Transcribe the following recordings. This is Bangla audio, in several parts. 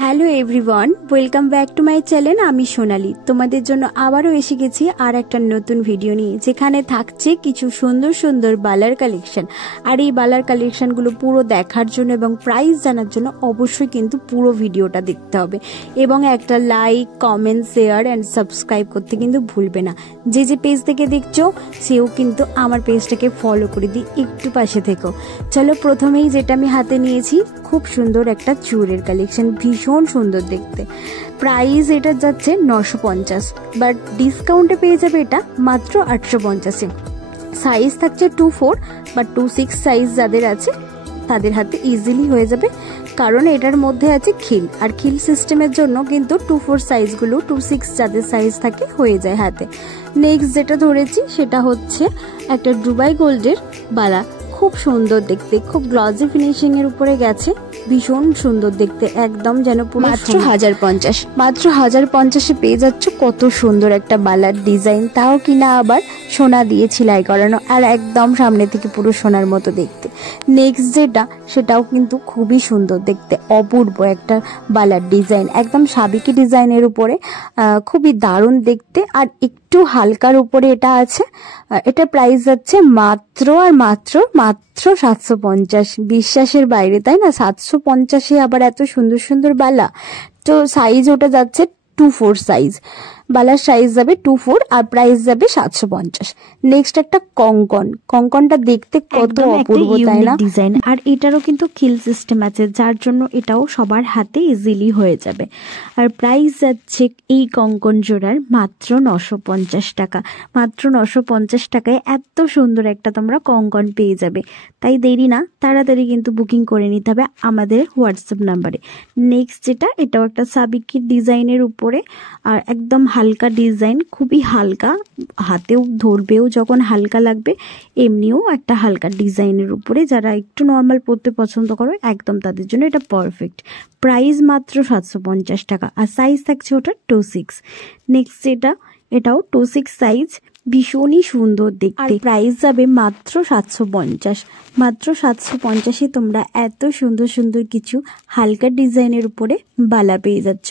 Hello everyone, welcome back to my channel. আমি সোনালি, তোমাদের জন্য আবারও এসে গেছি আর একটা নতুন ভিডিও নিয়ে, যেখানে থাকছে কিছু সুন্দর সুন্দর বালার কালেকশন। আর এই বালার কালেকশনগুলো পুরো দেখার জন্য এবং প্রাইস জানার জন্য অবশ্যই কিন্তু পুরো ভিডিওটা দেখতে হবে এবং একটা like, comment, share and subscribe করতে কিন্তু ভুলবে না। যে পেজ থেকে দেখছো সেও কিন্তু আমার পেজটাকে ফলো করে দিই, একটু পাশে থেকো। চলো, প্রথমেই যেটা আমি হাতে নিয়েছি, খুব সুন্দর একটা চুড়ের কালেকশন, ভীষণ সুন্দর দেখতে। প্রাইস এটা যাচ্ছে 950, বাট ডিসকাউন্টে পেয়ে যাবে এটা মাত্র 850-এ। সাইজ থাকছে 24 বা 26 সাইজ যাদের আছে তাদের হাতে ইজিলি হয়ে যাবে, কারণ এটার মধ্যে আছে খিল, আর খিল সিস্টেমের জন্য কিন্তু 24 সাইজগুলো 26 যাদের সাইজ থাকে হয়ে যায় হাতে। নেক্সট যেটা ধরেছি সেটা হচ্ছে একটা দুবাই গোল্ডের বালা, খুব সুন্দর দেখতে, খুব গ্লজি ফিনিশিং এর উপরে গেছে, ভীষণ সুন্দর দেখতে, একদম যেন মাত্র 1050, মাত্র 1050-এ পেয়ে যাচ্ছ কত সুন্দর একটা বালার ডিজাইন, তাও কিনা আবার সোনা দিয়ে সেলাই করানো, আর একদম সামনে থেকে পুরো সোনার মতো দেখতে। নেক্সট যেটা, সেটাও কিন্তু খুবই সুন্দর দেখতে, অপূর্ব একটা বালার ডিজাইন, একদম সাবিকি ডিজাইনের উপরে, খুবই দারুণ দেখতে, আর একটু হালকার উপরে এটা আছে। এটা প্রাইস যাচ্ছে মাত্র আর মাত্র 750। বিশ্বাসের বাইরে, তাই না? 750-এ আবার এত সুন্দর সুন্দর বালা। তো সাইজ ওটা যাচ্ছে 24 সাইজ, বালার সাইজ যাবে 24 আর প্রাইস যাবে 750। নেক্সট একটা কঙ্কনটা দেখতে কত অপূর্ব, তাই না? ডিজাইন, আর এটারও কিন্তু খিল সিস্টেম আছে, যার জন্য এটাও সবার হাতে ইজিলি হয়ে যাবে। আর প্রাইস যাচ্ছে এই কঙ্কন জোড়ার মাত্র 950 টাকা। মাত্র 950 টাকায় এত সুন্দর একটা তোমরা কঙ্কন পেয়ে যাবে। তাই দেরি না, তাড়াতাড়ি কিন্তু বুকিং করে নিতে হবে আমাদের হোয়াটসঅ্যাপ নাম্বারে। নেক্সট যেটা, এটাও একটা সাবিকি ডিজাইনের উপরে, আর একদম হালকা ডিজাইন, খুবই হালকা, হাতেও ধরবেও যখন হালকা লাগবে, এমনিও একটা হালকা ডিজাইনের উপরে যারা একটু নর্মাল পরতে পছন্দ করো একদম তাদের জন্য এটা পারফেক্ট। প্রাইস মাত্র 750 টাকা, আর সাইজ থাকছে ওটা 26। নেক্সট যেটা, এটাও 26 সাইজ, ভীষণই সুন্দর দেখতে, প্রাইস যাবে মাত্র 750। মাত্র 750-এ তোমরা এত সুন্দর সুন্দর কিছু হালকা ডিজাইনের উপরে বালা পেয়ে যাচ্ছ।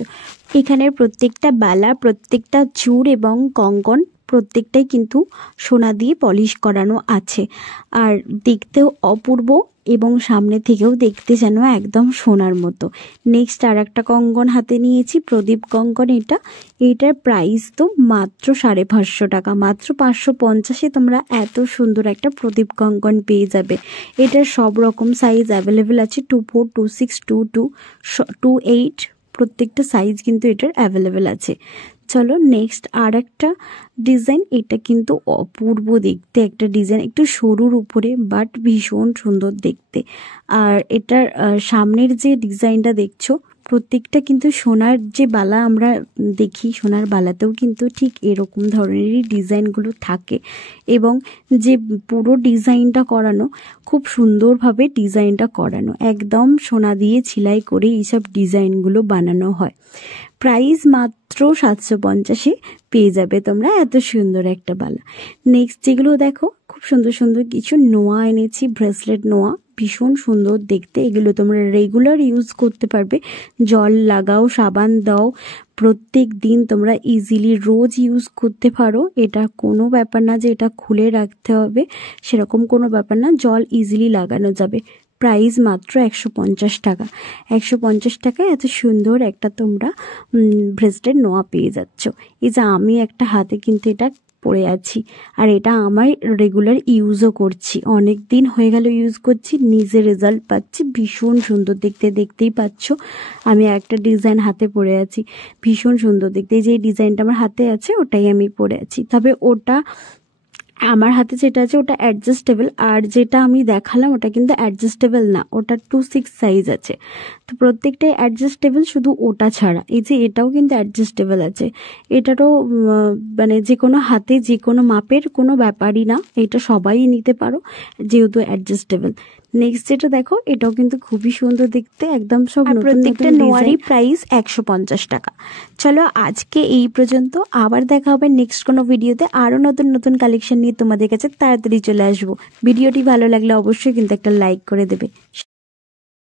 এখানের প্রত্যেকটা বালা, প্রত্যেকটা চূড় এবং কঙ্কন প্রত্যেকটাই কিন্তু সোনা দিয়ে পলিশ করানো আছে, আর দেখতেও অপূর্ব এবং সামনে থেকেও দেখতে যেন একদম সোনার মতো। নেক্সট আর একটা কঙ্কন হাতে নিয়েছি, প্রদীপ কঙ্কন। এটার প্রাইস তো মাত্র 550 টাকা। মাত্র 550-এ তোমরা এত সুন্দর একটা প্রদীপ কঙ্কন পেয়ে যাবে। এটার সব রকম সাইজ অ্যাভেলেবেল আছে, 24, 26, 22, 28, প্রত্যেকটা সাইজ কিন্তু এটার অ্যাভেলেবেল আছে। চলো নেক্সট আর একটা ডিজাইন, এটা কিন্তু অপূর্ব দেখতে একটা ডিজাইন, একটু সরুর উপরে বাট ভীষণ সুন্দর দেখতে। আর এটার সামনের যে ডিজাইনটা দেখছো প্রত্যেকটা কিন্তু সোনার যে বালা আমরা দেখি, সোনার বালাতেও কিন্তু ঠিক এরকম ধরনেরই ডিজাইনগুলো থাকে, এবং যে পুরো ডিজাইনটা করানো, খুব সুন্দরভাবে ডিজাইনটা করানো, একদম সোনা দিয়ে সেলাই করে এইসব ডিজাইনগুলো বানানো হয়। প্রাইস মাত্র 750-এ পেয়ে যাবে তোমরা এত সুন্দর একটা বালা। নেক্সট যেগুলো দেখো, খুব সুন্দর সুন্দর কিছু নোয়া এনেছি, ব্রেসলেট নোয়া, ভীষণ সুন্দর দেখতে। এগুলো তোমরা রেগুলার ইউজ করতে পারবে, জল লাগাও, সাবান দাও, প্রত্যেক দিন তোমরা ইজিলি রোজ ইউজ করতে পারো। এটা কোনো ব্যাপার না যে এটা খুলে রাখতে হবে, সেরকম কোনো ব্যাপার না, জল ইজিলি লাগানো যাবে। প্রাইস মাত্র 150 টাকা। 150 টাকায় এত সুন্দর একটা তোমরা ব্রেসলেট নোয়া পেয়ে যাচ্ছ। এই যে আমি একটা হাতে কিন্তু এটা পরে আছি, আর এটা আমার রেগুলার ইউজও করছি, অনেক দিন হয়ে গেল ইউজ করছি, নিজে রেজাল্ট পাচ্ছি, ভীষণ সুন্দর দেখতে। দেখতেই পাচ্ছ আমি একটা ডিজাইন হাতে পরে আছি, ভীষণ সুন্দর দেখতে। যে ডিজাইনটা আমার হাতে আছে ওটাই আমি পরে আছি, তবে ওটা আমার হাতে যেটা আছে ওটা অ্যাডজাস্টেবল, আর যেটা আমি দেখালাম ওটা কিন্তু অ্যাডজাস্টেবল না, ওটা 26 সাইজ আছে। তো প্রত্যেকটাই অ্যাডজাস্টেবল, শুধু ওটা ছাড়া। এই যে এটাও কিন্তু অ্যাডজাস্টেবল আছে, এটারও মানে যে কোনো হাতে যে কোনো মাপের কোনো ব্যাপারই না, এটা সবাই নিতে পারো যেহেতু অ্যাডজাস্টেবল। নেক্সট যেটা দেখো, এটাও কিন্তু খুবই সুন্দর দেখতে, একদম সব প্রত্যেকটা নোয়ারই প্রাইস 150 টাকা। চলো আজকে এই পর্যন্ত, আবার দেখা হবে নেক্সট কোনো ভিডিওতে, আরো নতুন নতুন কালেকশন নিয়ে তোমাদের কাছে তাড়াতাড়ি চলে আসবো। ভিডিওটি ভালো লাগলে অবশ্যই কিন্তু একটা লাইক করে দেবে।